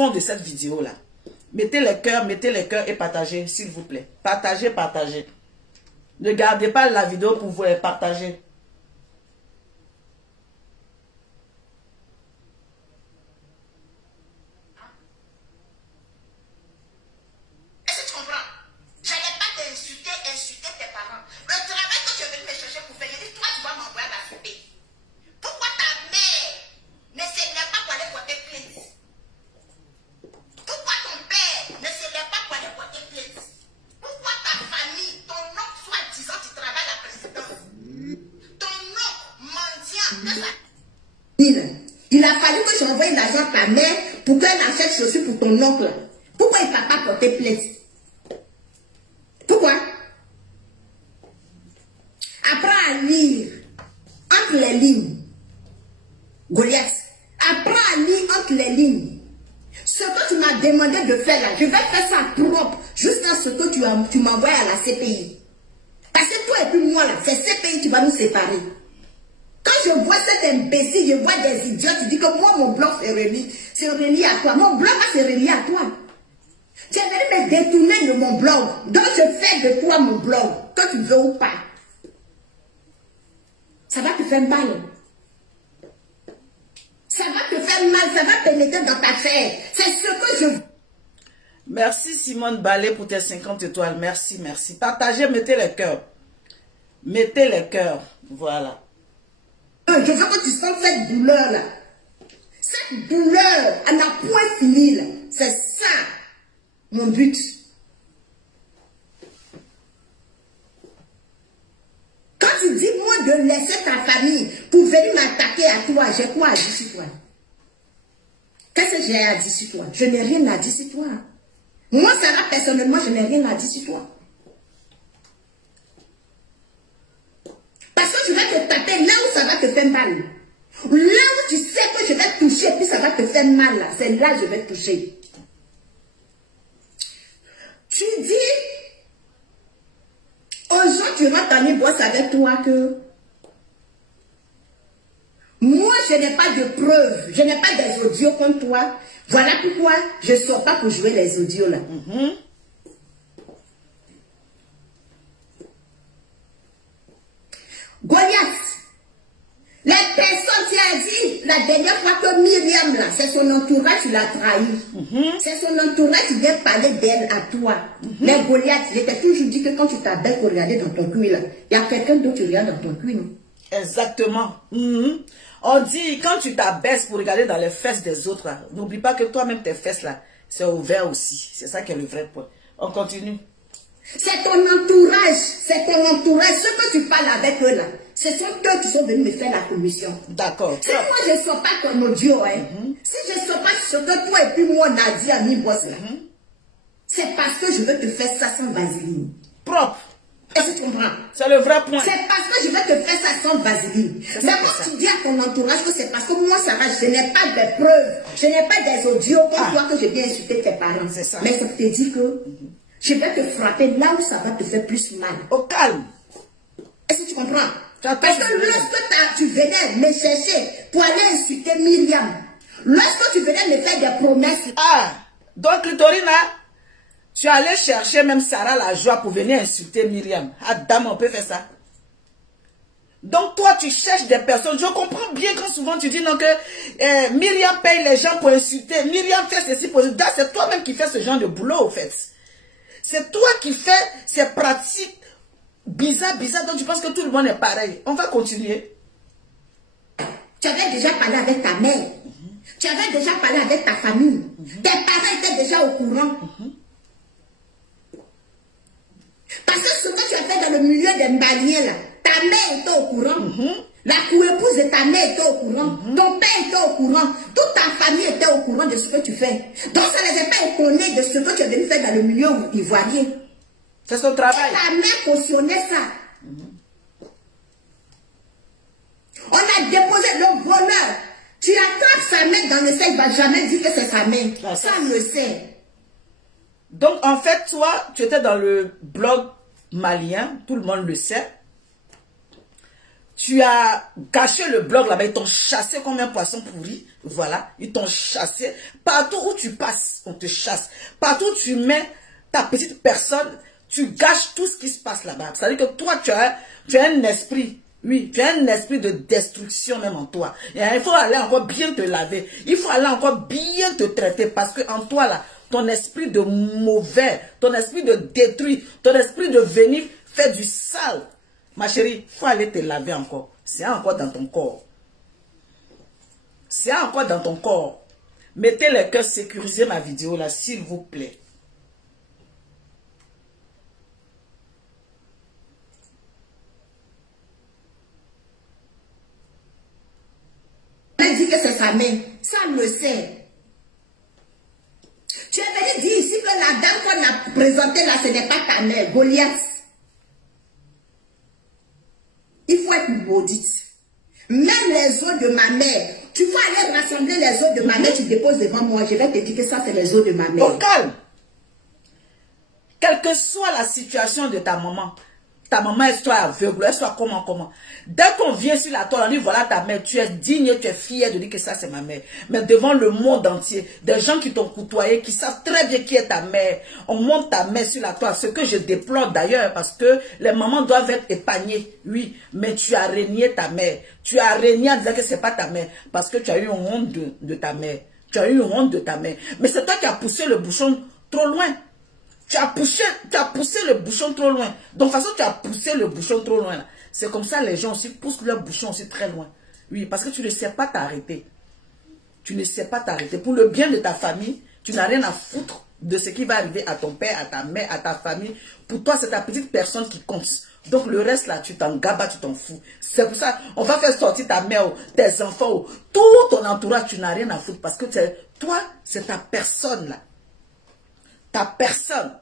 fond de cette vidéo-là. Mettez les cœurs et partagez, s'il vous plaît. Partagez, partagez. Ne gardez pas la vidéo pour vous partager. Est-ce que tu comprends? Je n'ai pas insulter tes parents. Le travail que tu es venu me chercher pour faire, il dit, toi, tu vas m'envoyer à la CP. Pourquoi ta mère ne se lève pas pour aller porter plainte? Pourquoi ton père ne se lève pas pour aller porter plainte? Pourquoi ta famille, ton oncle, soi-disant, tu travailles à la présidence? Ton oncle, mendiant, il a fallu que j'envoie l'argent à ta mère pour qu'elle achète chaussures pour ton oncle. Pourquoi il ne t'a pas porté plainte? Pourquoi? Apprends à lire entre les lignes. Goliath, apprends à lire entre les lignes. Ce que tu m'as demandé de faire là, je vais faire ça propre jusqu'à ce que tu m'envoies à la CPI. Parce que toi et puis moi là, c'est CPI qui va nous séparer. Quand je vois cet imbécile, je vois des idiots, tu dis que moi mon blog c'est relié à toi. Mon blog c'est relié à toi. Tu es venu me détourner de mon blog. Donc je fais de toi mon blog, que tu veux ou pas. Ça va te faire mal. Ça va te faire mal, ça va pénétrer dans ta chair. C'est ce que je veux. Merci Simone Ballet pour tes 50 étoiles. Merci, merci. Partagez, mettez les cœurs. Mettez les cœurs. Voilà. Je veux que tu sens cette douleur-là. Cette douleur, elle n'a point fini là. C'est ça, mon but. Quand tu dis moi de laisser ta famille pour venir m'attaquer à toi, j'ai quoi à dire sur toi? Qu'est-ce que j'ai à dire sur toi? Je n'ai rien à dire sur toi. Moi, Sarah, personnellement, je n'ai rien à dire sur toi. Parce que je vais te taper là où ça va te faire mal. Là où tu sais que je vais te toucher et puis ça va te faire mal, là. C'est là que je vais te toucher. Tu dis aux gens qui rentrent dans les boîtes avec toi que moi, je n'ai pas de preuves, je n'ai pas des audios contre toi. Voilà pourquoi je ne sors pas pour jouer les audios là. Goliath, les personnes qui a dit la dernière fois que Myriam là, c'est son entourage qui l'a trahi. C'est son entourage qui vient parler d'elle à toi. Mais Goliath, je t'ai toujours dit que quand tu t'abaisses pour regarder dans ton cul là, il y a quelqu'un d'autre qui regarde dans ton cul, non? Exactement. On dit, quand tu t'abaisses pour regarder dans les fesses des autres, n'oublie pas que toi-même tes fesses là, c'est ouvert aussi. C'est ça qui est le vrai point. On continue. C'est ton entourage, c'est ton entourage. Ce que tu parles avec eux là, ce sont eux qui sont venus me faire la commission. D'accord. Si moi je ne sors pas ton audio, hein, si je ne sors pas ce que toi et puis moi Nadia a mis boss là, c'est parce que je veux te faire ça sans vaseline. Propre. Est-ce que tu comprends? C'est le vrai point. C'est parce que je vais te faire ça sans vaseline. Mais quand tu dis à ton entourage que c'est parce que moi, ça va, je n'ai pas de preuves, je n'ai pas des audios comme toi que je viens insulter tes parents. C'est ça. Mais ça te dit que je vais te frapper là où ça va te faire plus mal. Au calme. Est-ce que tu comprends? Parce que lorsque tu venais me chercher pour aller insulter Myriam, lorsque tu venais me faire des promesses. Donc Clitorina, tu allais chercher même Sarah la joie pour venir insulter Myriam. Dame, on peut faire ça. Donc toi, tu cherches des personnes. Je comprends bien quand souvent tu dis non que Myriam paye les gens pour insulter. Myriam fait ceci pour ça. C'est toi-même qui fais ce genre de boulot, au fait. C'est toi qui fais ces pratiques bizarres. Donc tu penses que tout le monde est pareil. On va continuer. Tu avais déjà parlé avec ta mère. Tu avais déjà parlé avec ta famille. Tes parents étaient déjà au courant. Parce que ce que tu as fait dans le milieu des Maliens, là, ta mère était au courant. La co-épouse de ta mère était au courant. Ton père était au courant. Toute ta famille était au courant de ce que tu fais. Donc ça ne les a pas étonnés de ce que tu as venu faire dans le milieu ivoirien. C'est son travail. Et ta mère cautionnait ça. On a déposé le voleur. Tu attrapes sa mère dans le sein, il ne va jamais dire que c'est sa mère. Ça, on le sait. Donc, en fait, toi, tu étais dans le blog malien, tout le monde le sait. Tu as gâché le blog là-bas, ils t'ont chassé comme un poisson pourri. Voilà, ils t'ont chassé. Partout où tu passes, on te chasse. Partout où tu mets ta petite personne, tu gâches tout ce qui se passe là-bas. C'est-à-dire que toi, tu as un esprit. Oui, tu as un esprit de destruction même en toi. Et il faut aller encore bien te laver. Il faut aller encore bien te traiter. Parce que en toi là, ton esprit de mauvais, ton esprit de détruit, ton esprit de venir faire du sale. Ma chérie, il faut aller te laver encore. C'est encore dans ton corps. C'est encore dans ton corps. Mettez les cœurs, sécurisez ma vidéo là, s'il vous plaît. Elle dit que c'est sa mère. Ça, on le sait. Tu es venu dire ici que la dame qu'on a présentée là, ce n'est pas ta mère, Goliath. Il faut être maudite. Même les os de ma mère, tu vas aller rassembler les os de ma mère, tu déposes devant moi, je vais te dire que ça, c'est les os de ma mère. Au calme. Quelle que soit la situation de ta maman, elle soit aveugle, elle soit comment. Dès qu'on vient sur la toile, on dit voilà ta mère, tu es digne, tu es fier de dire que ça c'est ma mère. Mais devant le monde entier, des gens qui t'ont côtoyé, qui savent très bien qui est ta mère, on monte ta mère sur la toile. Ce que je déplore d'ailleurs, parce que les mamans doivent être épargnées, oui, mais tu as régné ta mère. Tu as régné en disant que c'est pas ta mère, parce que tu as eu honte de ta mère. Tu as eu honte de ta mère. Mais c'est toi qui as poussé le bouchon trop loin. Tu as poussé le bouchon trop loin. Donc, de toute façon, tu as poussé le bouchon trop loin. C'est comme ça, les gens aussi poussent leur bouchon aussi très loin. Oui, parce que tu ne sais pas t'arrêter. Tu ne sais pas t'arrêter. Pour le bien de ta famille, tu n'as rien à foutre de ce qui va arriver à ton père, à ta mère, à ta famille. Pour toi, c'est ta petite personne qui compte. Donc, le reste, là, tu t'en gabas, tu t'en fous. C'est pour ça, on va faire sortir ta mère, tes enfants, tout ton entourage, tu n'as rien à foutre. Parce que toi, c'est ta personne, là. Ta personne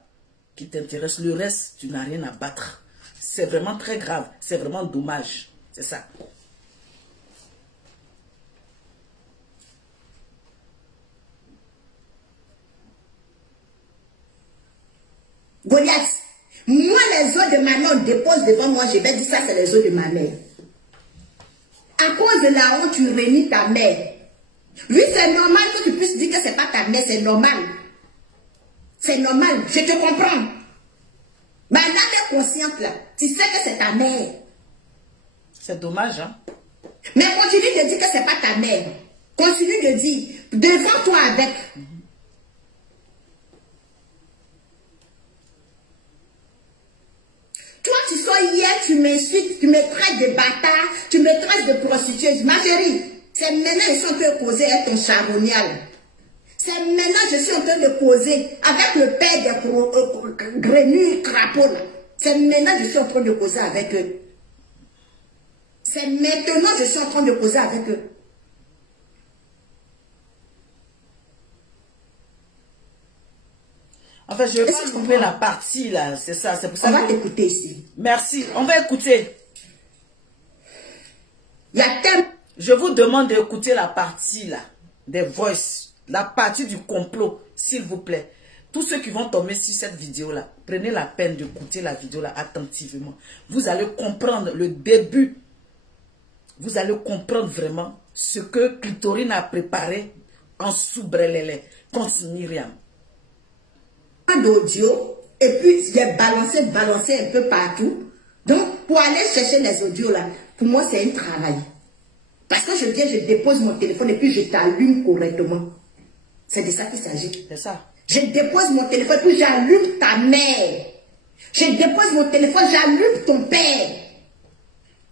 qui t'intéresse, le reste, tu n'as rien à battre. C'est vraiment très grave, c'est vraiment dommage. C'est ça. Goliath, moi les os de ma mère, on dépose devant moi, je vais dire ça, c'est les os de ma mère. À cause de la honte, tu réunis ta mère. Oui, c'est normal que tu puisses dire que c'est pas ta mère, c'est normal. C'est normal, je te comprends. Mais là, tu es consciente là. Tu sais que c'est ta mère. C'est dommage, hein. Mais continue de dire que c'est pas ta mère. Continue de dire, devant toi avec. Toi, tu sors hier, tu m'insultes, tu me traites de bâtard, tu me traites de prostitueuse. Ma chérie, c'est maintenant que je suis en train de causer avec ton charognal. C'est maintenant que je suis en train de causer avec le père des grenouilles crapauds. C'est maintenant que je suis en train de causer avec eux. C'est maintenant que je suis en train de causer avec eux. En fait, je vais pas couper la partie là, c'est ça, c'est pour ça. On va t'écouter ici. Merci, on va écouter. Il y a tellement... Je vous demande d'écouter la partie là, des voices. La partie du complot, s'il vous plaît. Tous ceux qui vont tomber sur cette vidéo-là, prenez la peine d'écouter la vidéo-là attentivement. Vous allez comprendre le début. Vous allez comprendre vraiment ce que Clitorine a préparé en Soubrelele contre Myriam. D'audio, et puis j'ai balancé un peu partout. Donc, pour aller chercher les audios là, pour moi, c'est un travail. Parce que je viens, je dépose mon téléphone et puis je t'allume correctement. C'est de ça qu'il s'agit. C'est ça. Je dépose mon téléphone, puis j'allume ta mère. Je dépose mon téléphone, j'allume ton père.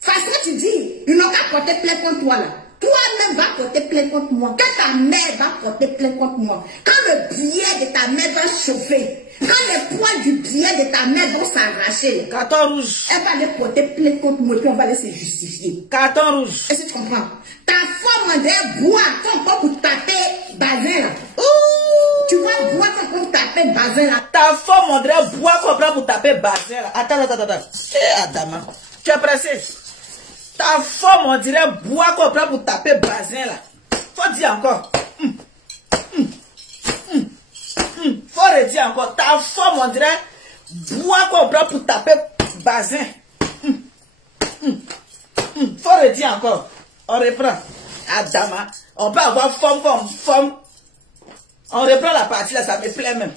Parce que tu dis, ils n'ont qu'à porter plainte contre toi là. Toi-même vas porter plainte contre moi. Quand ta mère va porter plainte contre moi. Quand le billet de ta mère va chauffer. Quand les poils du billet de ta mère vont s'arracher. Carton rouge. Elle va aller porter plainte contre moi et puis on va aller se justifier. Carton rouge. Est-ce que tu comprends? Ta femme en boire ton pour taper bazin là. Tu vas boire ton pour taper bazin là. Ta femme on dirait boire pour taper bazin là. Attends. Eh Adama, tu es pressé. Ta femme on dirait boire pour taper bazin là. Faut dire encore. Faut redire encore. Ta femme on dirait boire pour taper bazin. Faut redire encore. On reprend. Adama. On peut avoir forme comme forme. On reprend la partie là, ça me plaît même.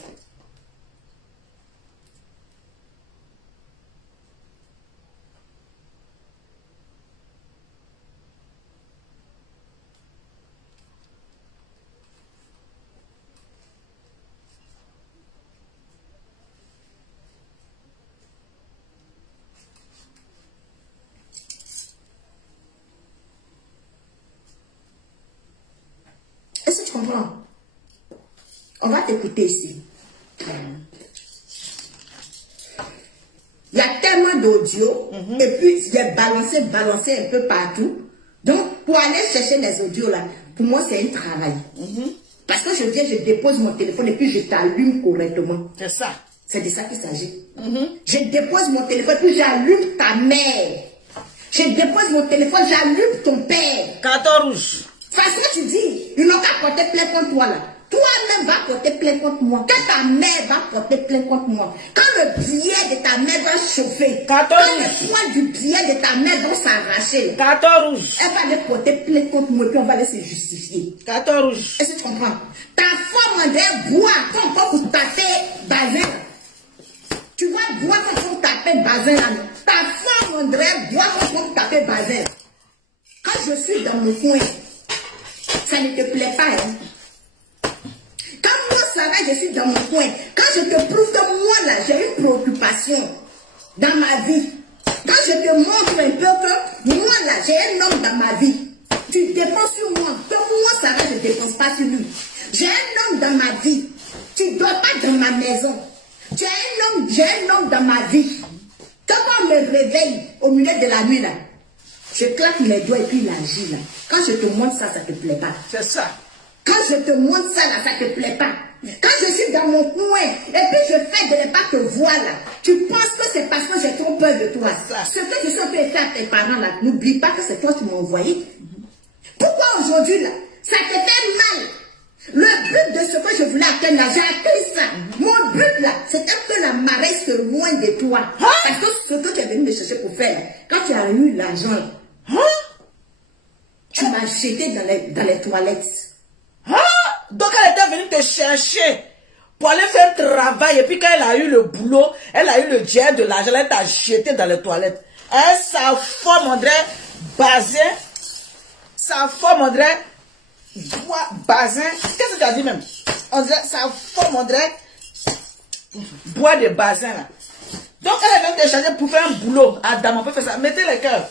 Est-ce que tu comprends? On va t'écouter ici. Il y a tellement d'audio, et puis il est balancé un peu partout. Donc, pour aller chercher les audios là, pour moi, c'est un travail. Parce que je viens, je dépose mon téléphone et puis je t'allume correctement. C'est ça. C'est de ça qu'il s'agit. Je dépose mon téléphone, puis j'allume ta mère. Je dépose mon téléphone, j'allume ton père. Carton rouge. C'est ce que tu dis. Ils n'ont qu'à porter plainte contre toi là. Toi-même va porter plainte contre moi. Quand ta mère va porter plainte contre moi. Quand le billet de ta mère va chauffer. Quand les points du billet de ta mère vont s'arracher. Carton rouge. Elle va aller porter plainte contre moi et puis on va aller se justifier. Carton rouge. Est-ce que tu comprends? Ta femme André boit comme pour taper bazin. Tu vas boire comme pour taper bazin là. Ta femme André boit comme pour taper bazin. Quand je suis dans mon coin, ça ne te plaît pas, hein? Quand moi, ça va, je suis dans mon coin. Quand je te prouve que moi, là, j'ai une préoccupation dans ma vie. Quand je te montre un peu que moi, là, j'ai un homme dans ma vie. Tu dépenses sur moi. Que moi, ça va, je ne dépense pas sur lui. J'ai un homme dans ma vie. Tu ne dors pas dans ma maison. J'ai un homme dans ma vie. Quand on me réveille au milieu de la nuit, là, je claque mes doigts et puis il agit là. Quand je te montre ça, ça ne te plaît pas. C'est ça. Quand je te montre ça là, ça ne te plaît pas. Quand je suis dans mon coin et puis je fais de ne pas te voir là, tu penses que c'est parce que j'ai trop peur de toi. Ce que je suis en train de faire à tes parents là, n'oublie pas que c'est toi qui m'as envoyé. Pourquoi aujourd'hui là, ça te fait mal? Le but de ce que je voulais atteindre là, j'ai atteint ça. Mon but là, c'était que la marée soit loin de toi. Parce que ce que tu es venu me chercher pour faire, quand tu as eu l'argent, tu m'as jeté dans les toilettes. Donc elle était venue te chercher pour aller faire un travail. Et puis quand elle a eu le boulot, elle a eu le jet de l'argent, elle t'a jeté dans les toilettes. Hein, sa forme, on dirait bazin. Sa forme, on dirait bazin. Qu'est-ce que tu as dit même? On dirait sa forme, on dirait bois de bazin là. Donc elle est venue te chercher pour faire un boulot. Adam, on peut faire ça. Mettez les cœurs.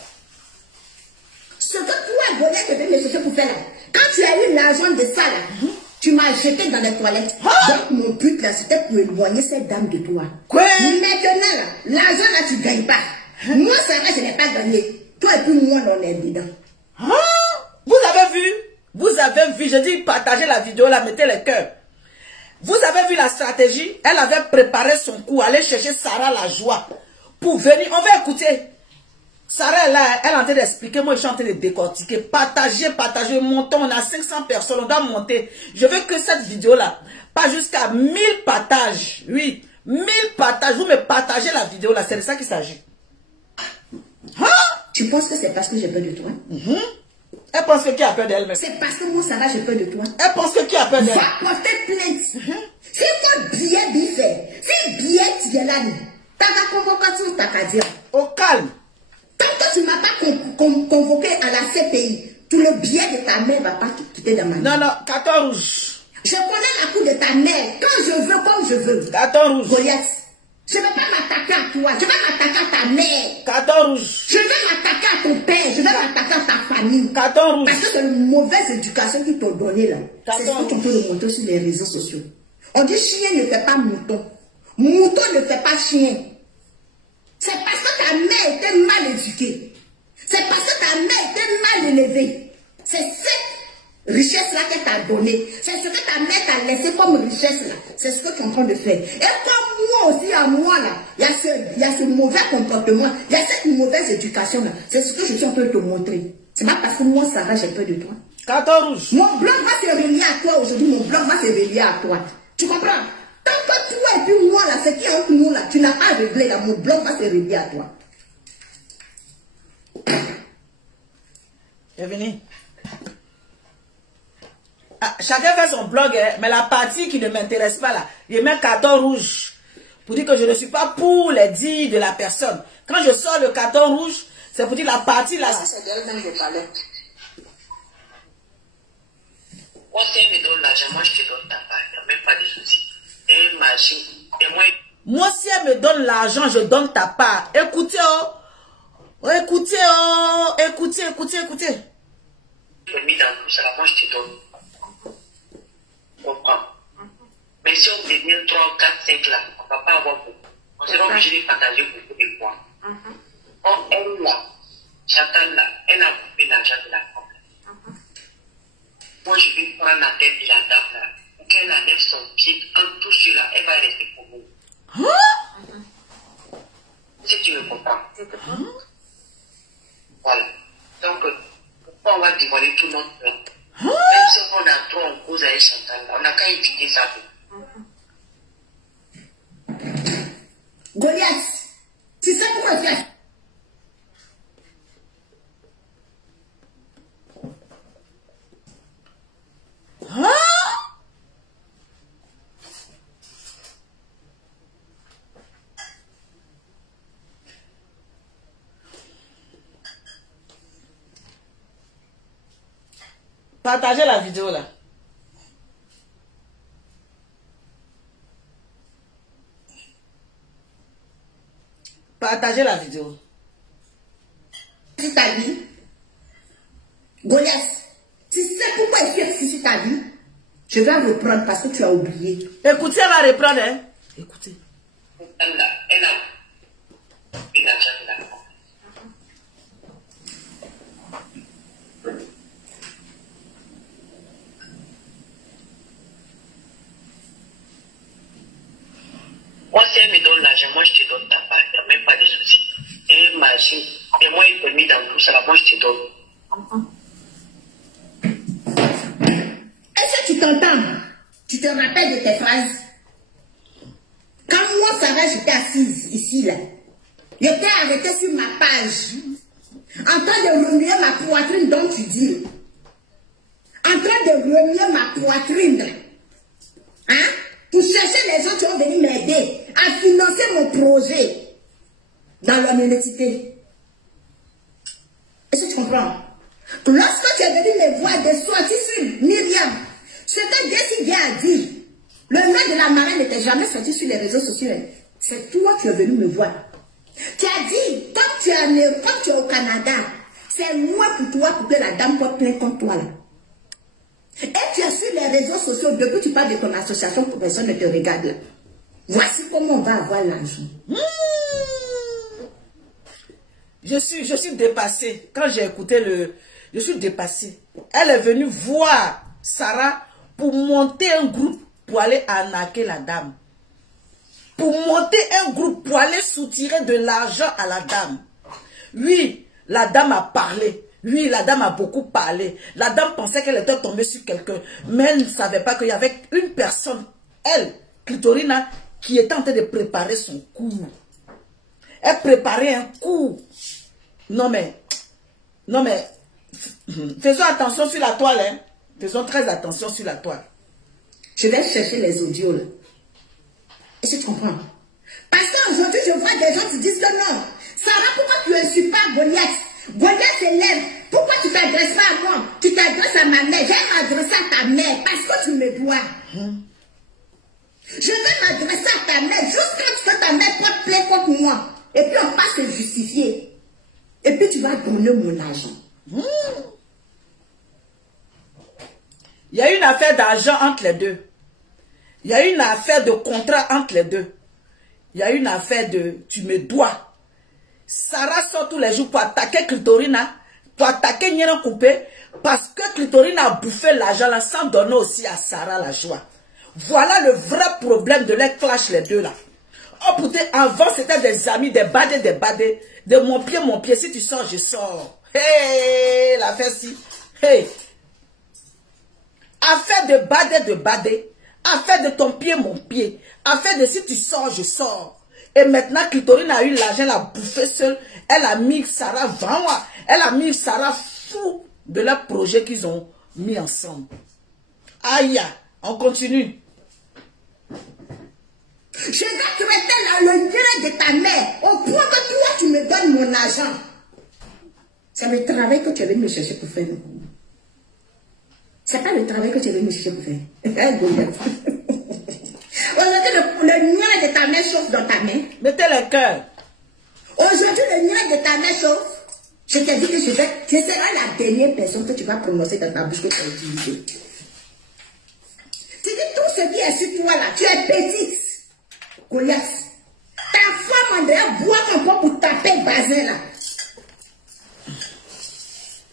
Ce que toi, Bonnet, tu veux me chercher pour faire là. Quand tu as eu l'argent de ça là, tu m'as jeté dans les toilettes. Donc mon but là, c'était pour éloigner cette dame de toi. Quoi? Maintenant là, l'argent là, tu ne gagnes pas. Moi, ça va, je n'ai pas gagné. Toi et puis moi, on est dedans. Vous avez vu? Vous avez vu, je dis partagez la vidéo là, mettez les cœurs. Vous avez vu la stratégie? Elle avait préparé son coup, aller chercher Sarah la joie pour venir. On va écouter. Sarah est là, elle est en train d'expliquer, moi je suis en train de décortiquer. Partagez, montons, on a 500 personnes, on doit monter. Je veux que cette vidéo-là, pas jusqu'à 1000 partages. Oui, 1000 partages, vous me partagez la vidéo là, c'est de ça qu'il s'agit. Tu penses que c'est parce que j'ai peur de toi? Elle pense que qui a peur d'elle-même? C'est parce que moi ça va, j'ai peur de toi. Elle pense que qui a peur d'elle? Va porter plainte. Si toi billet bien fait, si billet tu es là, t'as la convocation, t'as qu'à dire. Au calme. Tant que tu ne m'as pas convoqué à la CPI, tout le billet de ta mère ne va pas te quitter dans ma vie. Non, non, carton rouge. Je connais la cour de ta mère quand je veux, comme je veux. Carton rouge. Goliath, je ne vais pas m'attaquer à toi, je vais m'attaquer à ta mère. Carton rouge. Je vais m'attaquer à ton père, je vais m'attaquer à ta famille. Carton rouge. Parce que c'est une mauvaise éducation qu'ils t'ont donnée là. C'est ce que tu peux le montrer sur les réseaux sociaux. On dit chien ne fait pas mouton. Mouton ne fait pas chien. C'est parce que ta mère était mal éduquée. C'est parce que ta mère était mal élevée. C'est cette richesse-là qu'elle t'a donnée. C'est ce que ta mère t'a laissé comme richesse-là. C'est ce que tu es en train de faire. Et comme moi aussi, à moi, là, il y a ce mauvais comportement, il y a cette mauvaise éducation-là. C'est ce que je suis en train de te montrer. C'est pas parce que moi, ça va, j'ai peur de toi. Carton rouge. Mon blog va se relier à toi aujourd'hui. Mon blog va se relier à toi. Tu comprends? Tant que toi et puis moi, là, ce qui est entre nous, là, tu n'as pas réglé, là, mon blog va se relier à toi. C'est venu. Ah, chacun fait son blog, hein, mais la partie qui ne m'intéresse pas là, il met un carton rouge pour dire que je ne suis pas pour les dires de la personne. Quand je sors le carton rouge, c'est pour dire la partie là. C'est d'elle dont je parlais. Moi, si elle me donne l'argent, moi je te donne ta part, il n'y a même pas de souci. Et machine, et moi, si elle me donne l'argent, je donne ta part. Écoutez, oh, écoutez, oh, écoutez, écoutez, écoutez. Mis dans tout ça, moi je te donne. Comprends. Mais si on devient 3, 4, 5 là, on ne va pas avoir beaucoup. On sera obligé de partager beaucoup de points. Or, elle là, Chantal là, elle a coupé l'argent de la femme. Moi, je vais prendre la tête de la dame là, pour qu'elle enlève son pied en touche là, elle va rester pour nous. Si tu me comprends. Voilà. Donc, pourquoi on va dévoiler tout notre plan? Même si on a trop en cause avec Chantal, on n'a qu'à éviter ça. Goliath, tu sais pourquoi tu as... Partagez la vidéo là. Partagez la vidéo. C'est ta vie. Goliath, tu sais pourquoi il fait sur ta vie? Je vais reprendre parce que tu as oublié. Écoutez, elle va reprendre, hein. Écoutez. Elle a une argent de la femme. Moi, si elle me donne l'argent, moi je te donne ta part, il n'y a même pas de souci. Et machine, et moi il peut mis dans tout ça, moi je te donne. Est-ce que tu t'entends? Tu te rappelles de tes phrases? Quand moi, Sarah, j'étais assise ici, là, j'étais arrêtée sur ma page, en train de remuer ma poitrine dont tu dis. En train de remuer ma poitrine. Hein? Pour chercher les gens qui ont venu m'aider à financer mon projet dans l'honnêteté. Est-ce que tu comprends? Lorsque tu es venu me voir de sortir sur Myriam, ce que Décidé a dit, le nom de la marraine n'était jamais sorti sur les réseaux sociaux. C'est toi qui es venu me voir. Tu as dit, quand tu es au Canada, c'est moi pour toi pour que la dame porte plainte contre toi là. Et tu es sur les réseaux sociaux, depuis que tu parles de ton association pour personne ne te regarde là. Voici comment on va avoir l'argent. Je suis dépassée. Quand j'ai écouté je suis dépassée. Elle est venue voir Sarah pour monter un groupe pour aller arnaquer la dame. Pour monter un groupe pour aller soutirer de l'argent à la dame. Oui, la dame a parlé. Oui, la dame a beaucoup parlé. La dame pensait qu'elle était tombée sur quelqu'un. Mais elle ne savait pas qu'il y avait une personne, elle, Clitorina, qui était en train de préparer son coup. Elle préparait un coup. Non mais, faisons attention sur la toile. Hein. Faisons très attention sur la toile. Je vais chercher les audios là. Est-ce que tu comprends? Parce qu'aujourd'hui, je vois des gens qui disent que non. Sarah, pourquoi tu insultes pas Goliath? Goliath s'élève. Pourquoi tu t'adresses pas à moi? Tu t'adresses à ma mère. Je vais m'adresser à ta mère parce que tu me dois. Je vais m'adresser à ta mère jusqu'à ce que ta mère porte plainte contre moi. Et puis on va se justifier. Et puis tu vas donner mon argent. Il y a une affaire d'argent entre les deux. Il y a une affaire de contrat entre les deux. Il y a une affaire de tu me dois. Sarah sort tous les jours pour attaquer Clitorina, pour attaquer Nyera Coupé, parce que Clitorina a bouffé l'argent là sans donner aussi à Sarah la joie. Voilà le vrai problème de les clash les deux là. Oh putain, avant c'était des amis, des badés, de mon pied, si tu sors, je sors. Hey, l'affaire si. Hey. Affaire de badé, affaire de ton pied, mon pied, affaire de si tu sors, je sors. Et maintenant, Clitorina a eu l'argent, elle a bouffé seule. Elle a mis Sarah vraiment. Elle a mis Sarah fou. de leur projet qu'ils ont mis ensemble. Aïe, on continue. Je vais traiter le gré de ta mère au point que toi tu me donnes mon argent. C'est le travail que tu es venu me chercher pour faire. C'est pas le travail que tu es venu me chercher pour faire. Aujourd'hui, le niais de ta mère chauffe dans ta main. Mettez le cœur. Aujourd'hui, le niais de ta mère chauffe. Je t'ai dit que je serai la dernière personne que tu vas prononcer dans ta bouche que tu as utilisée. Tu dis tout ce qui est sur toi là, tu es petite. Goliath. Ta femme Andrea boit encore pour taper le bazin là.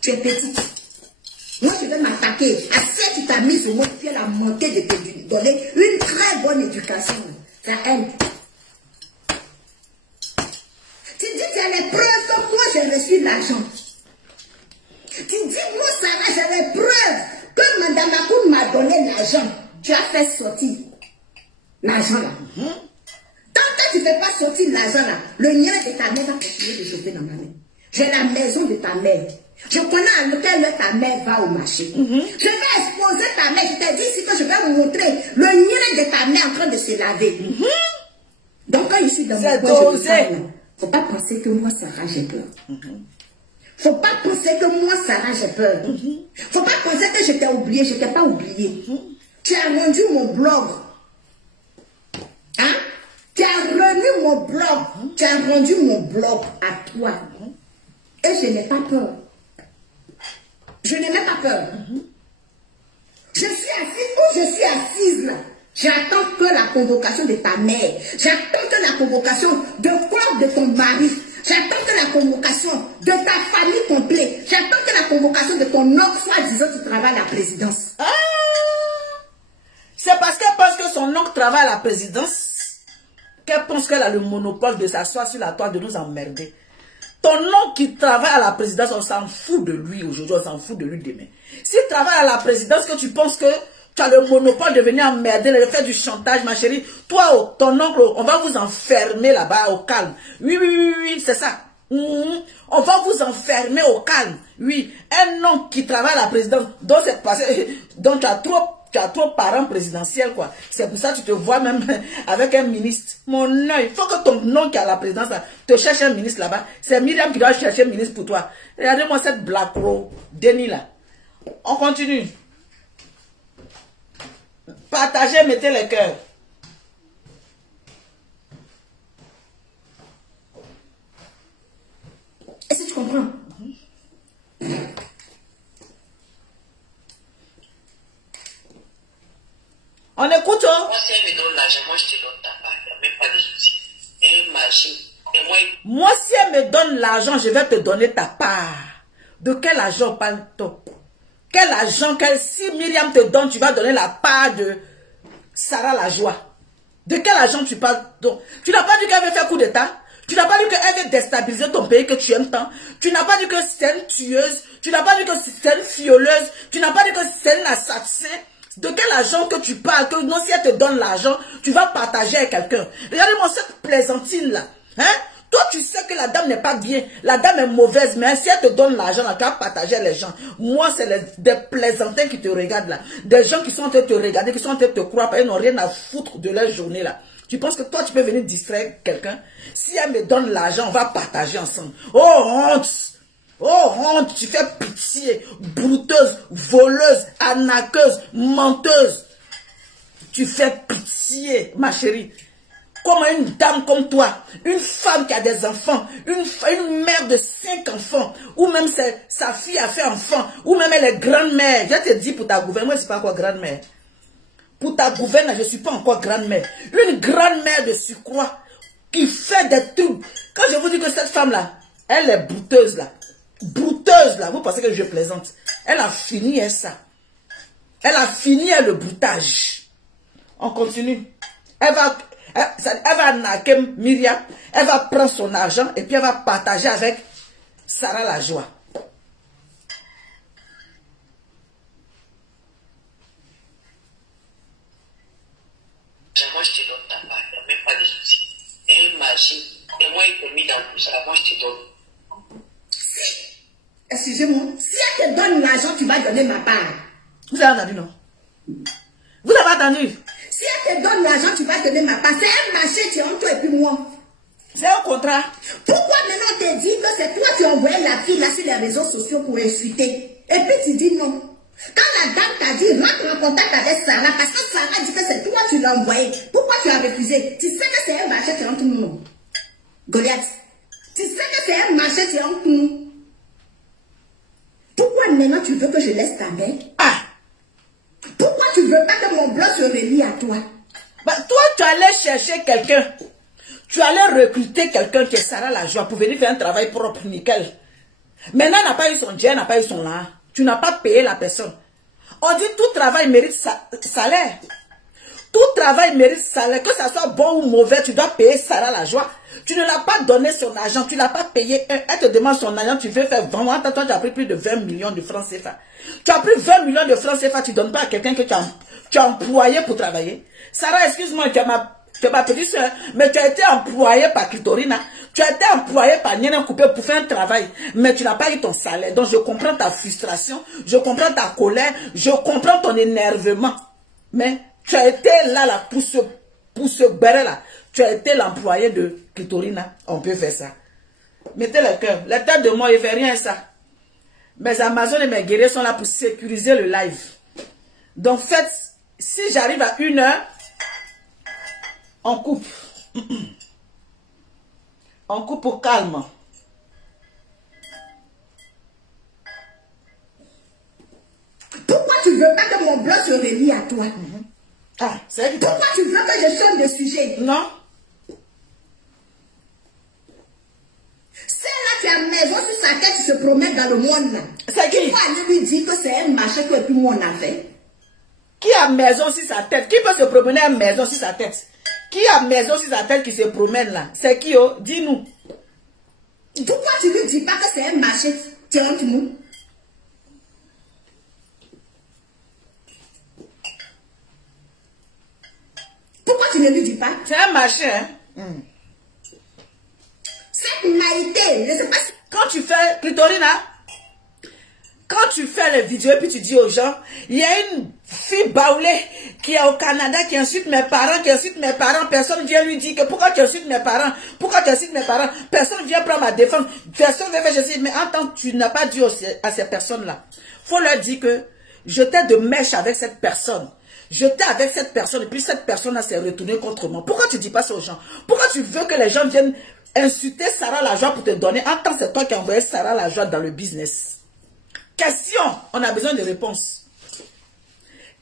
Tu es petite. Moi, je vais m'attaquer à ce qui t'a mis au monde, puis elle a manqué de te donner une très bonne éducation. C'est elle. Tu dis qu'il y a les preuves que moi, j'ai reçu l'argent. Tu dis, moi, Sarah, j'ai les preuves que Madame Akoun m'a donné l'argent. Tu as fait sortir l'argent là. Tant que tu ne fais pas sortir l'argent là, le niais de ta mère va continuer de chauffer dans ma main. J'ai la maison de ta mère. Je connais à lequel ta mère va au marché. Je vais exposer ta mère. Je t'ai dit ici que je vais vous montrer le niais de ta mère en train de se laver. Donc quand je suis dans mon coin, je ne faut pas penser que moi, Sarah, j'ai peur. Faut pas penser que moi, Sarah, j'ai peur. Faut pas penser que je t'ai oublié. Je t'ai pas oublié. Tu as rendu mon blog. Hein? Tu as rendu mon blog. Tu as rendu mon blog à toi. Et je n'ai pas peur. Je n'ai même pas peur. Je suis assise où je suis assise là. J'attends que la convocation de ta mère. J'attends que la convocation de quoi de ton mari. J'attends que la convocation de ta famille complète. J'attends que la convocation de ton oncle soi-disant qui travaille à la présidence. Ah! C'est parce qu'elle pense que son oncle travaille à la présidence qu'elle pense qu'elle a le monopole de s'asseoir sur la toile de nous emmerder. Ton oncle qui travaille à la présidence, on s'en fout de lui aujourd'hui, on s'en fout de lui demain. S'il travaille à la présidence, que tu penses que tu as le monopole de venir emmerder, de faire du chantage, ma chérie, toi, ton oncle, on va vous enfermer là-bas au calme. Oui, c'est ça. On va vous enfermer au calme. Oui, un oncle qui travaille à la présidence, donc c'est passé, donc tu as trop parents présidentiels, quoi. C'est pour ça que tu te vois même avec un ministre. Mon œil, il faut que ton nom qui est à la présidence là, te cherche un ministre là-bas. C'est Myriam qui doit chercher un ministre pour toi. Regardez-moi cette Black Row, Denis là. On continue. Partagez, mettez les cœurs. Est-ce que tu comprends? On écoute, hein? Moi, si elle me donne l'argent, moi, je te donne ta part. Il n'y a même pas de souci. Et machine. Et moi, si elle me donne l'argent, je vais te donner ta part. De quel argent parle-t-on? Quel argent, si Myriam te donne, tu vas donner la part de Sarah la joie. De quel argent tu parles? Donc, tu n'as pas dit qu'elle veut faire coup d'état? Tu n'as pas dit qu'elle veut déstabiliser ton pays que tu aimes tant? Tu n'as pas dit que c'est une tueuse? Tu n'as pas dit que c'est une violeuse? Tu n'as pas dit que c'est une assassin? De quel argent que tu parles? Que non, si elle te donne l'argent, tu vas partager avec quelqu'un. Regardez-moi cette plaisantine là. Hein? Toi, tu sais que la dame n'est pas bien. La dame est mauvaise, mais si elle te donne l'argent, tu vas partager les gens. Moi, c'est des plaisantins qui te regardent là. Des gens qui sont en train de te regarder, qui sont en train de te croire, ils n'ont rien à foutre de leur journée là. Tu penses que toi, tu peux venir distraire quelqu'un? Si elle me donne l'argent, on va partager ensemble. Oh, honte! Oh, honte! Tu fais pitié. Brouteuse, voleuse, arnaqueuse, menteuse. Tu fais pitié, ma chérie. Comment une dame comme toi, une femme qui a des enfants, une mère de 5 enfants, ou même sa fille a fait enfant, ou même elle est grand-mère. Je te dis pour ta gouverne, moi je ne suis pas encore grand-mère. Pour ta gouverne, je ne suis pas encore grand-mère. Une grand-mère de surcroît qui fait des trucs. Quand je vous dis que cette femme-là, elle est brouteuse là. Brouteuse là, vous pensez que je plaisante. Elle a fini elle, ça. Elle a fini elle, le broutage. On continue. Elle va arnaquer Myriam, elle va prendre son argent et puis elle va partager avec Sarah la joie. Moi, je te donne ta part, il n'y a même pas de souci. Et une machine, et moi, il te met dans tout ça, moi, je te donne. Excusez-moi, si elle te donne l'argent, vas donner ma part. Vous avez entendu, non? Vous avez entendu? Si elle te donne l'argent, tu vas donner ma part. C'est un marché, tu es entre toi et puis moi. C'est un contrat. Pourquoi maintenant on te dit que c'est toi qui as envoyé la fille là sur les réseaux sociaux pour insulter? Et puis tu dis non. Quand la dame t'a dit, rentre en contact avec Sarah, parce que Sarah dit que c'est toi qui l'as envoyé. Pourquoi tu as refusé? Tu sais que c'est un marché qui est entre nous. Goliath, tu sais que c'est un marché qui est entre nous. Pourquoi maintenant tu veux que je laisse ta mère? Ah! Pourquoi tu veux pas que mon blog se relie à toi? Bah, toi, tu allais chercher quelqu'un. Tu allais recruter quelqu'un qui est Sarah la joie pour venir faire un travail propre, nickel. Maintenant, elle n'a pas eu son jet, elle n'a pas eu son là. Tu n'as pas payé la personne. On dit tout travail mérite salaire. Tout travail mérite salaire. Que ça soit bon ou mauvais, tu dois payer Sarah la joie. Tu ne l'as pas donné son argent, tu ne l'as pas payé. Elle te demande son argent, tu veux faire vraiment. Toi, tu as pris plus de 20 millions de francs CFA. Tu as pris 20 millions de francs CFA, tu ne donnes pas à quelqu'un que tu as employé pour travailler. Sarah, excuse-moi, tu es ma petite soeur, mais tu as été employé par Clitorina. Tu as été employé par Niena Coupé pour faire un travail, mais tu n'as pas eu ton salaire. Donc, je comprends ta frustration, je comprends ta colère, je comprends ton énervement. Mais tu as été là pour ce béret-là. Tu as été l'employé de Clitorina. On peut faire ça. Mettez le cœur. La tête de moi, il ne fait rien ça. Mes Amazon et mes guerriers sont là pour sécuriser le live. Donc, faites, si j'arrive à 1 heure, on coupe. On coupe au calme. Pourquoi tu ne veux pas que mon blog se relie à toi? Ah, c'est pourquoi tu veux que je change de sujet? Non. Celle-là qui a maison sur sa tête, qui se promène dans le monde là. C'est qui? Il faut aller lui dire que c'est un marché que tout le monde a fait. Qui a maison sur sa tête? Qui peut se promener à maison sur sa tête? Qui a maison sur sa tête qui se promène là? C'est qui, oh? Dis-nous. Pourquoi tu ne lui dis pas que c'est un marché qui est entre nous? Pourquoi tu ne lui dis pas? C'est un marché, hein? Cette Maïté, je ne sais pas si... Quand tu fais, Clitorina, quand tu fais les vidéos et puis tu dis aux gens, il y a une fille baoulée qui est au Canada qui insulte mes parents, personne vient lui dire que pourquoi tu insultes mes parents, personne vient prendre ma défense, personne vient faire, je dis, mais attends, tu n'as pas dit à ces personnes-là. Faut leur dire que je t'ai de mèche avec cette personne. J'étais avec cette personne et puis cette personne-là s'est retournée contre moi. Pourquoi tu ne dis pas ça aux gens? Pourquoi tu veux que les gens viennent insulter Sarah la joie pour te donner? Attends, c'est toi qui as envoyé Sarah la joie dans le business. Question, on a besoin de réponses.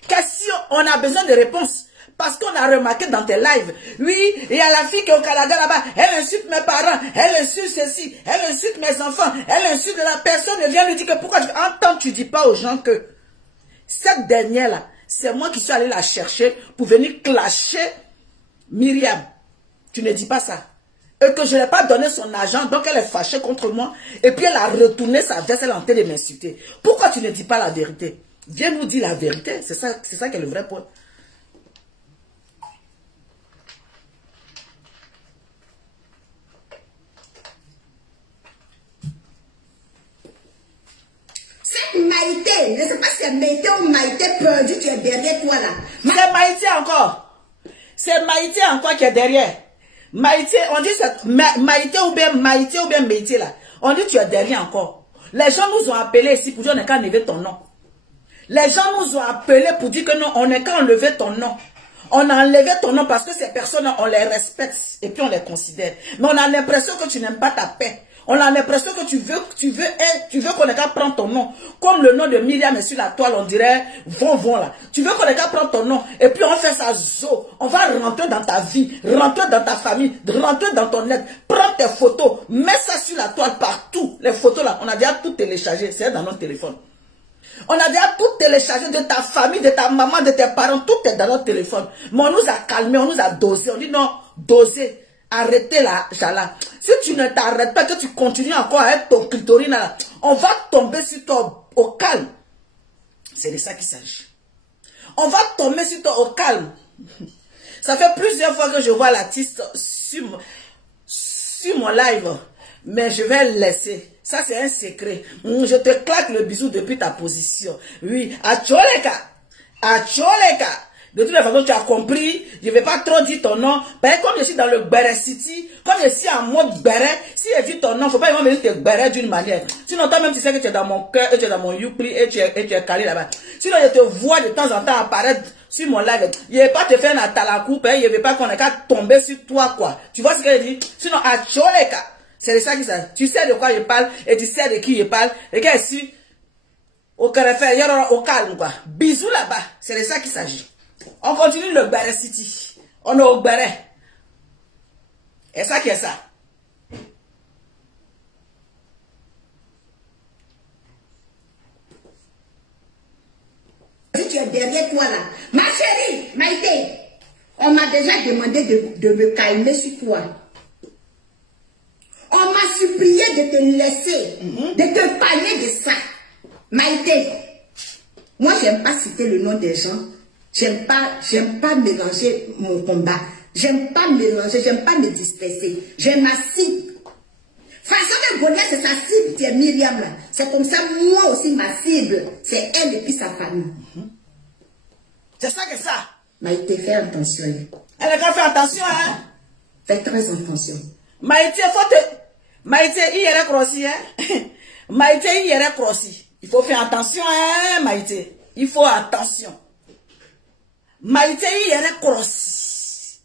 Question, on a besoin de réponses. Parce qu'on a remarqué dans tes lives, oui, il y a la fille qui est au Canada là-bas, elle insulte mes parents, elle insulte ceci, elle insulte mes enfants, elle insulte la personne et vient lui dire que pourquoi tu ne dis pas aux gens que cette dernière-là, c'est moi qui suis allé la chercher pour venir clasher Myriam. Tu ne dis pas ça. Et que je n'ai pas donné son argent, donc elle est fâchée contre moi. Et puis elle a retourné sa veste, elle est en train de m'insulter. Pourquoi tu ne dis pas la vérité? Viens nous dire la vérité. C'est ça qui est le vrai point. Cette Maïté, je ne sais pas si c'est Maïté ou Maïté perdu qui est derrière toi là. C'est Maïté encore. C'est Maïté encore qui est derrière. Maïté, on dit Maïté ou bien Maïté là. On dit tu es derrière encore. Les gens nous ont appelés ici pour dire on n'est qu'à enlever ton nom. Les gens nous ont appelés pour dire que non, on n'est qu'à enlever ton nom. On a enlevé ton nom parce que ces personnes, on les respecte et puis on les considère. Mais on a l'impression que tu n'aimes pas ta paix. On a l'impression que tu veux qu'on ait qu'à prendre ton nom. Comme le nom de Myriam est sur la toile, on dirait von là. Tu veux qu'on ait qu'à prendre ton nom. Et puis on fait ça zo. On va rentrer dans ta vie, rentrer dans ta famille, rentrer dans ton aide. Prends tes photos, mets ça sur la toile partout. Les photos là, on a déjà tout téléchargé. C'est dans notre téléphone. On a déjà tout téléchargé de ta famille, de ta maman, de tes parents. Tout est dans notre téléphone. Mais on nous a calmés, on nous a dosé. On dit non, doser. Arrêtez là, Jala. Si tu ne t'arrêtes pas, que tu continues encore avec ton clitorine là, on va tomber sur toi au calme. C'est de ça qu'il s'agit. On va tomber sur toi au calme. Ça fait plusieurs fois que je vois l'artiste sur mon live. Mais je vais le laisser. Ça, c'est un secret. Je te claque le bisou depuis ta position. Oui, à Tcholeka. À Tcholeka. De toute façon, tu as compris. Je ne vais pas trop dire ton nom. Ben, comme je suis dans le Beret City, comme je suis en mode Beret, si je dis ton nom, il ne faut pas venir te Beret d'une manière. Sinon, toi-même, tu sais que tu es dans mon cœur, et tu es dans mon Youpli, et tu es calé là-bas. Sinon, je te vois de temps en temps apparaître sur mon live. Je ne vais pas te faire un atalakou, je ne vais pas qu'on ait qu'à tomber sur toi, quoi. Tu vois ce que je dis? Sinon, à Tcholeka. C'est de ça qui s'agit. Tu sais de quoi je parle, et tu sais de qui je parle. Regarde ici. Au carré, au calme, quoi. Bisous là-bas. C'est de ça qu'il s'agit. On continue le Beret City. On est au Beret. Et ça qui est ça. Si tu es derrière toi là, ma chérie, Maïté, on m'a déjà demandé de me calmer sur toi. On m'a supplié de te laisser, de te parler de ça. Maïté, moi j'aime pas citer le nom des gens. J'aime pas mélanger mon combat. J'aime pas mélanger, j'aime pas me disperser. J'ai ma cible. Façon de Goliath, c'est sa cible, c'est Myriam là. C'est comme ça, moi aussi, ma cible, c'est elle et puis sa famille. C'est ça que ça. Maïté, fais attention. Elle a qu'à faire attention, hein. Fais très attention. Maïté, faut te... Maïté, il y a crossi, hein. Maïté, il y a crossi. Il faut faire attention, hein, Maïté. Il faut attention. Maïté, il y a crossi.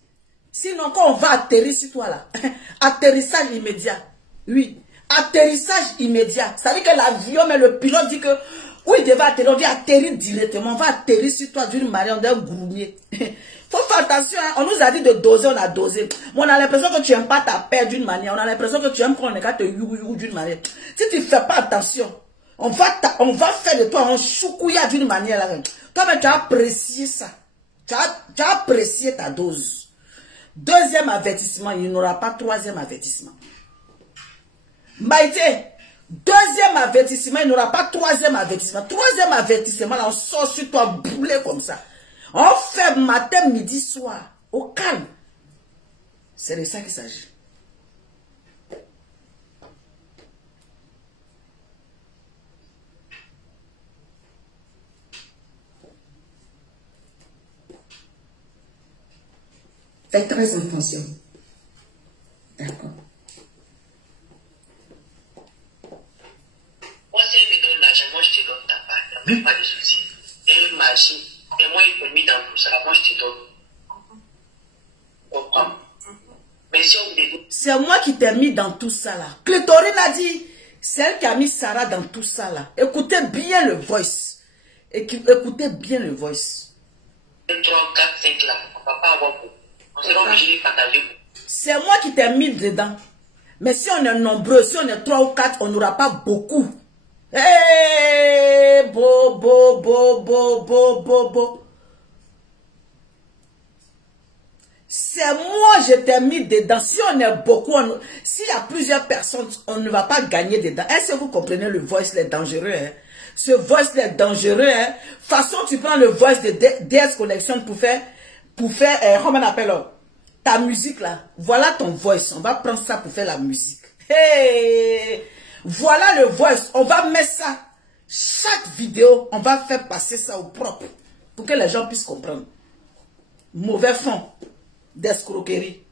Sinon, quand on va atterrir sur toi là, atterrissage immédiat. Oui, atterrissage immédiat. Ça veut dire que l'avion, mais le pilote dit que, où il devait atterrir, on dit atterrir directement. On va atterrir sur toi d'une manière d'un groumier. Faut faire attention, hein. On nous a dit de doser, on a dosé. Mais on a l'impression que tu n'aimes pas ta paix d'une manière. On a l'impression que tu aimes qu'on est qu'à te you d'une manière. Si tu ne fais pas attention, on va faire de toi un choukouya d'une manière. Là. Toi-même, tu as apprécié ça. Tu as apprécié ta dose. Deuxième avertissement, il n'y aura pas troisième avertissement. Maïté, deuxième avertissement, il n'y aura pas troisième avertissement. Troisième avertissement, là, on sort sur toi boulet comme ça. On fait matin, midi, soir. Au calme. C'est de ça qu'il s'agit. Fais très attention. D'accord. Moi, si elle me donne l'argent, moi, je te donne ta part. Il n'y a même pas de souci. Et une machine, et moi, il peut mis dans tout ça, moi, je te donne. Comprends? Mais si on me dit... C'est moi qui t'ai mis dans tout ça là. Clitorine a dit, c'est elle qui a mis Sarah dans tout ça là. Écoutez bien le voice. Écoutez bien le voice. 3, 4, 5 là, on ne va pas avoir beaucoup. On sera obligé de partager. C'est moi qui t'ai mis dedans. Mais si on est nombreux, si on est 3 ou 4, on n'aura pas beaucoup. Hey, bo. C'est moi, je t'ai mis dedans. Si on est beaucoup, s'il y a plusieurs personnes, on ne va pas gagner dedans. Est-ce que vous comprenez le voice, est dangereux, hein? Ce voice est dangereux, hein? Façon, tu prends le voice de DS Connection pour faire, comment on appelle, ta musique là. Voilà ton voice. On va prendre ça pour faire la musique. Hey! Voilà le voice. On va mettre ça. Chaque vidéo, on va faire passer ça au propre. Pour que les gens puissent comprendre. Mauvais fond d'escroquerie.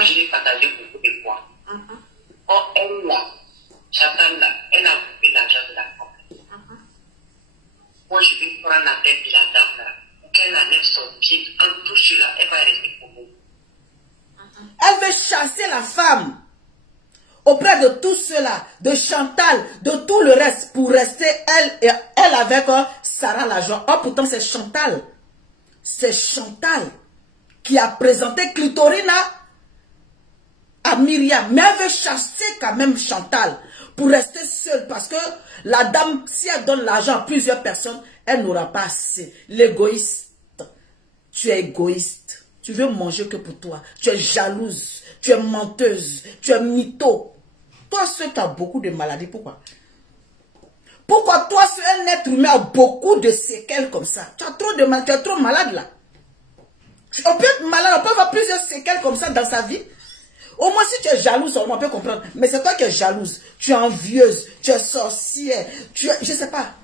Je vais partager beaucoup de points. Or, elle là, Chantal là, elle a coupé l'argent de la compagnie. Moi, je vais prendre la tête de la dame là, pour qu'elle enlève son pied en touche là, elle va rester pour vous. Elle veut chasser la femme auprès de tout cela, de Chantal, de tout le reste, pour rester elle avec Sarah Lajoie. Oh, pourtant c'est Chantal. C'est Chantal qui a présenté Clitorina à Myriam. Mais elle veut chasser quand même Chantal pour rester seule. Parce que la dame, si elle donne l'argent à plusieurs personnes, elle n'aura pas assez. L'égoïste. Tu es égoïste. Tu veux manger que pour toi. Tu es jalouse. Tu es menteuse. Tu es mytho. Toi, seul, tu as beaucoup de maladies. Pourquoi? Pourquoi toi, seul, un être humain a beaucoup de séquelles comme ça? Tu as trop de mal. Tu es trop malade là. On peut être malade. On peut avoir plusieurs séquelles comme ça dans sa vie. Au moins, si tu es jalouse, on peut comprendre. Mais c'est toi qui es jalouse. Tu es envieuse. Tu es sorcière. Tu es... Je sais pas.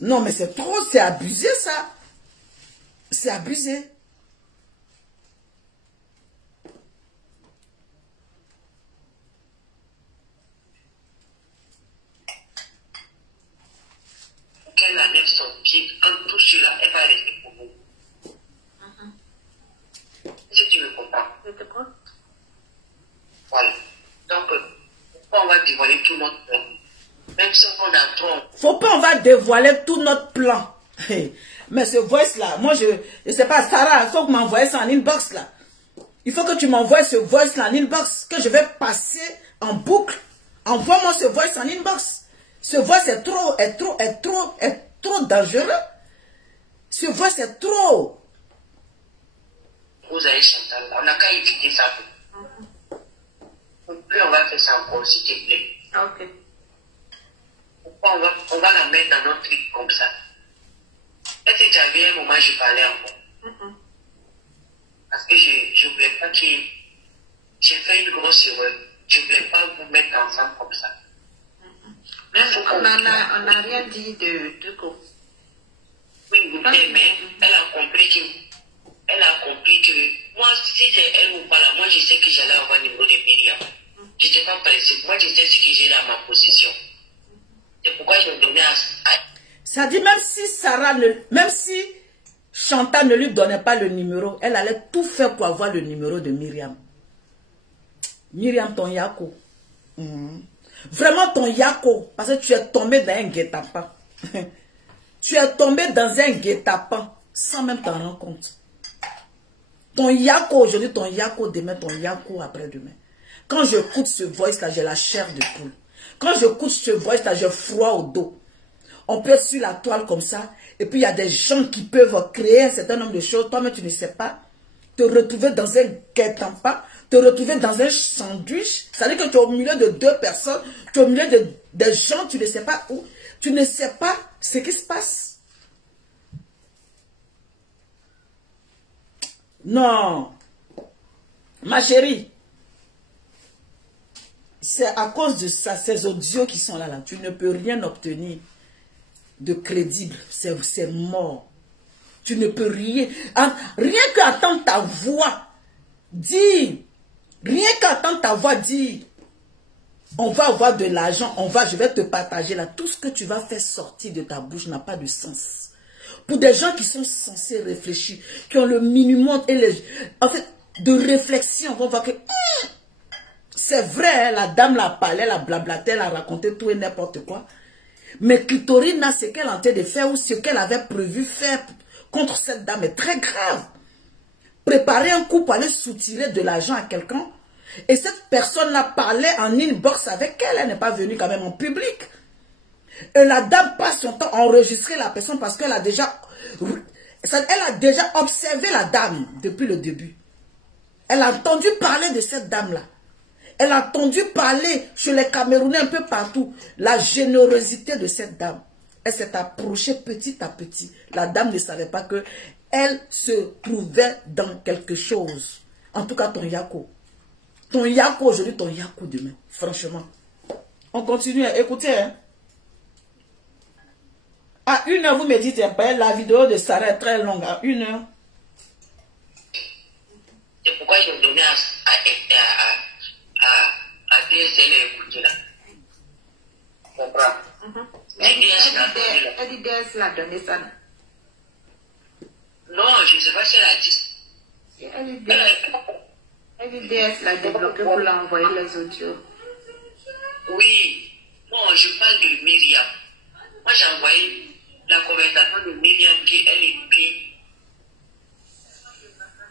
Non, mais c'est trop. C'est abusé, ça. C'est abusé. Qu'elle enlève son pied en touche là, elle va rester pour vous. Si tu me comprends. Je te comprends. Voilà. Donc, pourquoi on va dévoiler tout notre plan? Même si on a trop. Faut pas, on va dévoiler tout notre plan. Mais ce voice là, moi je sais pas, Sarah, il faut que m'envoies ça en inbox là. Il faut que tu m'envoies ce voice là en inbox, que je vais passer en boucle. Envoie-moi ce voice en inbox. Ce voice est trop dangereux. Ce voice est trop. Vous avez Chantal, on n'a qu'à éviter ça. Plus on va faire ça encore, s'il te plaît. Ok. Pourquoi on va la mettre dans notre truc comme ça? Est-ce que tu avais un moment où je parlais encore? Parce que je ne voulais pas que... J'ai fait une grosse erreur. Je ne voulais pas vous mettre ensemble comme ça. On n'a rien dit de quoi. Oui, mais elle a compris que moi, si c'est elle ou pas là, moi je sais que j'allais avoir le niveau de Myriam. Je n'étais pas pressée. Moi je sais ce que j'ai dans ma position. C'est pourquoi je me donnais à... Ça dit même si Sarah, même si Chantal ne lui donnait pas le numéro, elle allait tout faire pour avoir le numéro de Myriam. Myriam, ton yako. Vraiment ton yako. Parce que tu es tombé dans un guet-apens. Tu es tombé dans un guet-apens sans même t'en rendre compte. Ton yako aujourd'hui, ton yako demain, ton yako après-demain. Quand j'écoute ce voice-là, j'ai la chair de poule. Quand j'écoute ce voice-là, j'ai froid au dos. On peut être sur la toile comme ça. Et puis, il y a des gens qui peuvent créer un certain nombre de choses. Toi-même, tu ne sais pas. Te retrouver dans un guet-apens. Te retrouver dans un sandwich. C'est-à-dire que tu es au milieu de deux personnes. Tu es au milieu de gens. Tu ne sais pas où. Tu ne sais pas ce qui se passe. Non. Ma chérie. C'est à cause de ça, ces audios qui sont là. Tu ne peux rien obtenir de crédible. C'est mort. Tu ne peux rien. Rien qu'entendre ta voix dire. Rien qu'entendre ta voix dire. On va avoir de l'argent. Je vais te partager là. Tout ce que tu vas faire sortir de ta bouche n'a pas de sens. Pour des gens qui sont censés réfléchir, qui ont le minimum et en fait, de réflexion, on va voir que c'est vrai, hein, la dame l'a parlé, elle a blablaté, elle a raconté tout et n'importe quoi. Mais Clitorina, ce qu'elle est en train de faire ou ce qu'elle avait prévu faire contre cette dame est très grave. Préparer un coup pour aller soutirer de l'argent à quelqu'un. Et cette personne-là parlait en inbox avec elle, elle n'est pas venue quand même en public. Et la dame passe son temps à enregistrer la personne parce qu'elle a déjà observé la dame depuis le début. Elle a entendu parler de cette dame-là. Elle a entendu parler chez les Camerounais un peu partout. La générosité de cette dame. Elle s'est approchée petit à petit. La dame ne savait pas que elle se trouvait dans quelque chose. En tout cas, ton yako. Ton yako aujourd'hui, ton yako demain. Franchement. On continue. Écoutez, hein. À 1 heure, vous me dites, la vidéo de Sarah est très longue. À 1 heure. C'est pourquoi je me donnais à DSL et écouter là. Comprends? Elle dit DSL a donné ça. Non, je ne sais pas si elle a dit. Elle dit DSL a débloqué pour l'envoyer les audios. Oui. Bon, je parle de Myriam. Moi, j'ai envoyé la conversation de Myriam qui elle et puis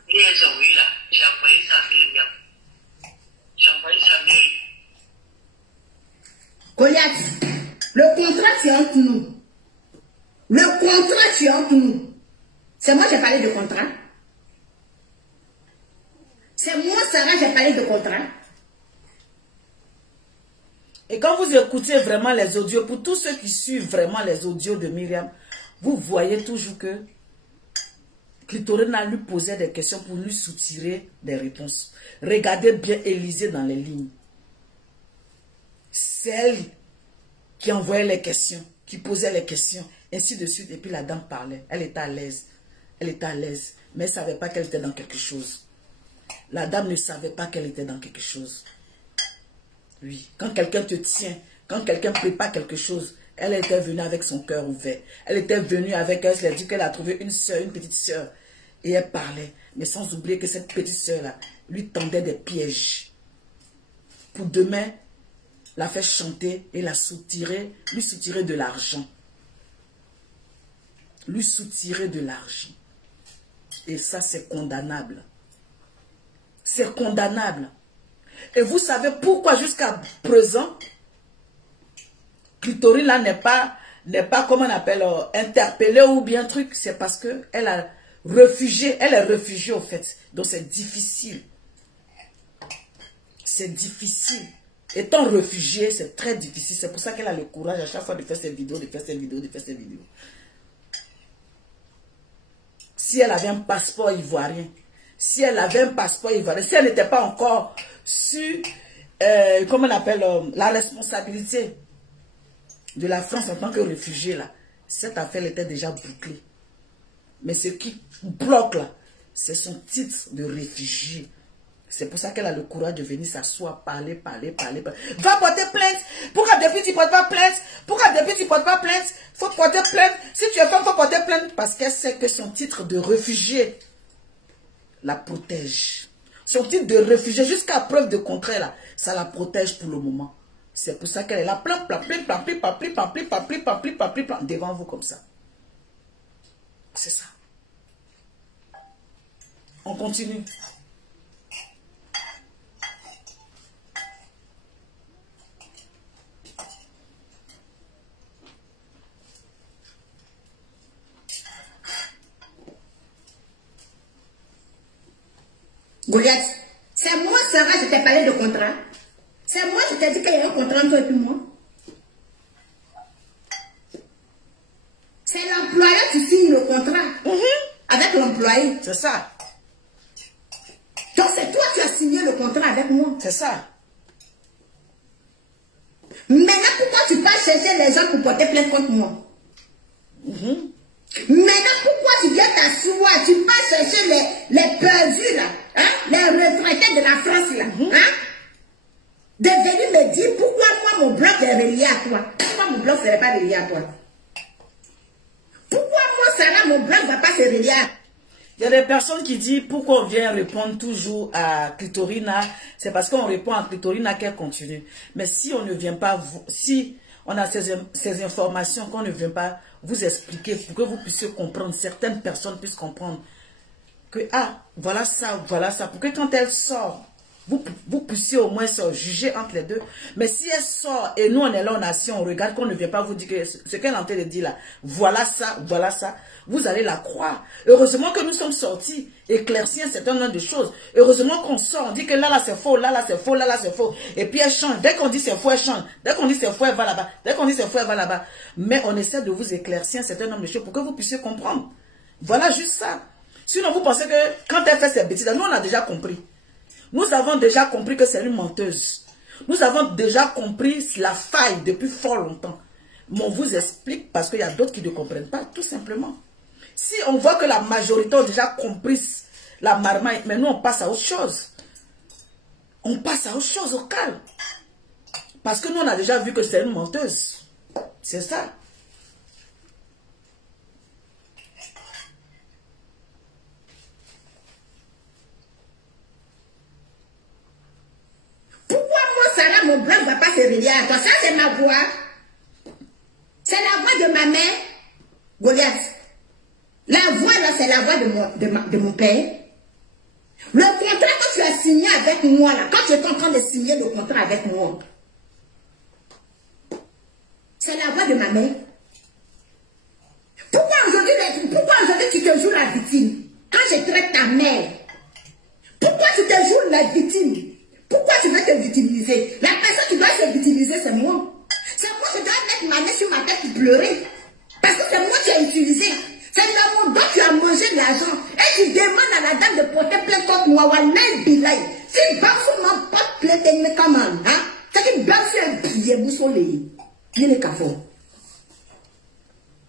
oui là. J'ai envoyé ça à Myriam. J'ai envoyé ça à Myriam. Goliath, le contrat c'est entre nous. Le contrat c'est entre nous. C'est moi qui ai parlé de contrat. C'est moi, Sarah, j'ai parlé de contrat. Et quand vous écoutez vraiment les audios, pour tous ceux qui suivent vraiment les audios de Myriam, vous voyez toujours que Clitorina lui posait des questions pour lui soutirer des réponses. Regardez bien Élisée dans les lignes. C'est elle qui envoyait les questions, qui posait les questions, ainsi de suite. Et puis la dame parlait. Elle était à l'aise. Elle était à l'aise. Mais elle ne savait pas qu'elle était dans quelque chose. La dame ne savait pas qu'elle était dans quelque chose. Oui. Quand quelqu'un te tient, quand quelqu'un prépare quelque chose, elle était venue avec son cœur ouvert. Elle était venue avec elle. Elle a dit qu'elle a trouvé une soeur, une petite soeur. Et elle parlait. Mais sans oublier que cette petite soeur-là lui tendait des pièges. Pour demain, la faire chanter et la soutirer, lui soutirer de l'argent. Lui soutirer de l'argent. Et ça, c'est condamnable. C'est condamnable. Et vous savez pourquoi jusqu'à présent, Clitorina n'est pas, comment on appelle, interpellée ou bien truc. C'est parce qu'elle a réfugié, elle est réfugiée au fait. Donc c'est difficile. C'est difficile. Étant réfugiée, c'est très difficile. C'est pour ça qu'elle a le courage à chaque fois de faire ses vidéos, de faire ses vidéos, de faire ses vidéos. Si elle avait un passeport ivoirien, si elle avait un passeport ivoirien, si elle n'était pas encore sur, comment on appelle, la responsabilité de la France en tant que réfugiée, là, cette affaire était déjà bouclée. Mais ce qui bloque, là, c'est son titre de réfugié. C'est pour ça qu'elle a le courage de venir s'asseoir, parler. Va porter plainte. Pourquoi depuis tu ne portes pas plainte? Pourquoi depuis tu ne portes pas plainte? Il faut porter plainte. Si tu es femme, il faut porter plainte. Parce qu'elle sait que son titre de réfugié la protège. Son titre de réfugié, jusqu'à preuve de contraire, là, ça la protège pour le moment. C'est pour ça qu'elle est là, plein, devant vous comme ça. C'est ça. On continue. Goliath, c'est moi, Sarah, je t'ai parlé de contrat. C'est moi qui t'ai dit qu'il y a un contrat entre toi et moi. C'est l'employeur qui signe le contrat avec l'employé. C'est ça. Donc c'est toi qui as signé le contrat avec moi. C'est ça. Maintenant, pourquoi tu pars chercher les gens pour porter plainte contre moi? Maintenant, pourquoi tu viens t'asseoir, tu pars chercher les perdus là, hein? Les retraités de la France là, hein? De venir me dire pourquoi moi mon bloc est relié à toi. Pourquoi mon bloc ne serait pas relié à toi? Pourquoi moi, Sarah, mon bloc ne va pas se relier à toi? Il y a des personnes qui disent pourquoi on vient répondre toujours à Clitorina. C'est parce qu'on répond à Clitorina qu'elle continue. Mais si on ne vient pas, si on a ces informations, qu'on ne vient pas vous expliquer pour que vous puissiez comprendre, certaines personnes puissent comprendre que, ah, voilà ça, pour que quand elle sort, vous puissiez au moins se juger entre les deux. Mais si elle sort et nous on est là, on assis, on regarde, qu'on ne vient pas vous dire que ce qu'elle est en train de dire là, voilà ça, vous allez la croire. Heureusement que nous sommes sortis, éclaircir un certain nombre de choses. Heureusement qu'on sort, on dit que là c'est faux, là c'est faux, là c'est faux. Et puis elle change. Dès qu'on dit c'est faux, elle change. Dès qu'on dit c'est faux, elle va là-bas. Dès qu'on dit c'est faux, elle va là-bas. Mais on essaie de vous éclaircir un certain nombre de choses pour que vous puissiez comprendre. Voilà juste ça. Sinon vous pensez que quand elle fait ses bêtises, nous on a déjà compris. Nous avons déjà compris que c'est une menteuse. Nous avons déjà compris la faille depuis fort longtemps. Mais on vous explique parce qu'il y a d'autres qui ne comprennent pas, tout simplement. Si on voit que la majorité ont déjà compris la marmaille, mais nous on passe à autre chose. On passe à autre chose, au calme. Parce que nous on a déjà vu que c'est une menteuse. C'est ça. Pourquoi moi, Sarah, mon blanc ne va pas se relier à toi? Ça, c'est ma voix. C'est la voix de ma mère, Goliath. La voix, là, c'est la voix de mon père. Le contrat que tu as signé avec moi, là, quand tu es en train de signer le contrat avec moi, c'est la voix de ma mère. Pourquoi aujourd'hui tu te joues la victime? Quand je traite ta mère, pourquoi tu te joues la victime? Pourquoi tu veux te victimiser? La personne qui doit se victimiser, c'est moi. C'est moi qui dois mettre ma main sur ma tête pour pleurer. Parce que c'est moi qui ai utilisé. C'est dans mon dos que tu as mangé de l'argent. Et la dame de porter plainte contre moi, si Bansou m'a pas plainte, il me commande, hein? C'est que Bansou est billet, vous sont les. Il est café.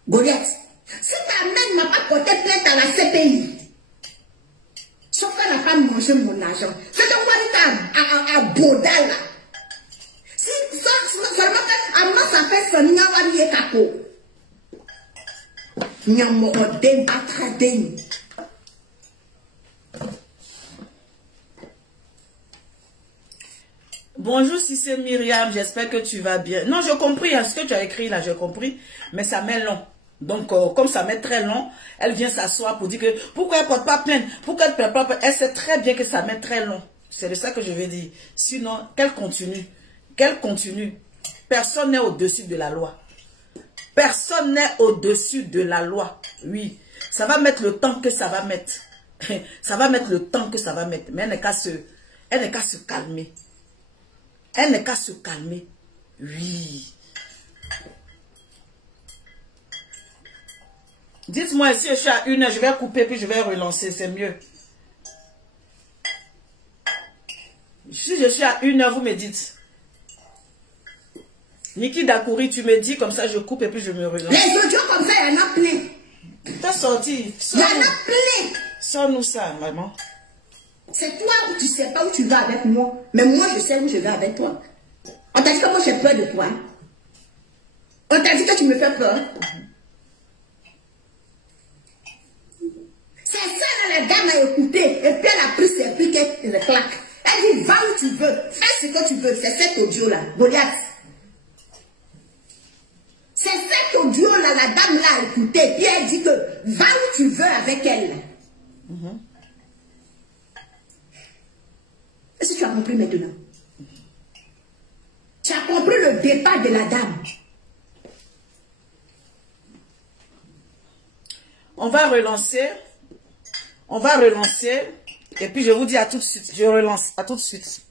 Goliath, si ta mère m'a pas porté plainte à la CPI, sauf qu'elle n'a pas mangé mon argent, c'est que moi, à Baudal, là. Si seulement qu'elle ça fait son n'y a pas mis capo. N'y a pas de batradin. Bonjour, si c'est Myriam, j'espère que tu vas bien. Non, j'ai compris, hein, ce que tu as écrit là, j'ai compris, mais ça met long. Donc, comme ça met très long, elle vient s'asseoir pour dire que pourquoi elle ne porte pas plainte, pourquoi elle ne porte pas plainte. Elle sait très bien que ça met très long. C'est de ça que je veux dire. Sinon, qu'elle continue. Qu'elle continue. Personne n'est au-dessus de la loi. Personne n'est au-dessus de la loi. Oui, ça va mettre le temps que ça va mettre. Ça va mettre le temps que ça va mettre. Mais elle n'est qu'à se calmer. Elle n'est qu'à se calmer. Oui. Dites-moi si je suis à 1 heure, je vais couper puis je vais relancer. C'est mieux. Si je suis à 1 heure, vous me dites. Niki Dakouri, tu me dis comme ça, je coupe et puis je me relance. Les audios comme ça, il y en a plein. T'as sorti. Il y en a plein. Sors-nous ça, maman. C'est toi où tu ne sais pas où tu vas avec moi. Mais moi, je sais où je vais avec toi. On t'a dit que moi, j'ai peur de toi. On t'a dit que tu me fais peur. C'est ça, la dame a écouté. Et puis, elle a pris ses piques et les claques. Elle dit, va où tu veux. Fais ce que tu veux. C'est cet audio-là. Goliath. C'est cet audio-là, la dame l'a écouté. Puis elle dit que va où tu veux avec elle. Est-ce que tu as compris maintenant? Tu as compris le départ de la dame. On va relancer. On va relancer. Et puis je vous dis à tout de suite. Je relance. À tout de suite.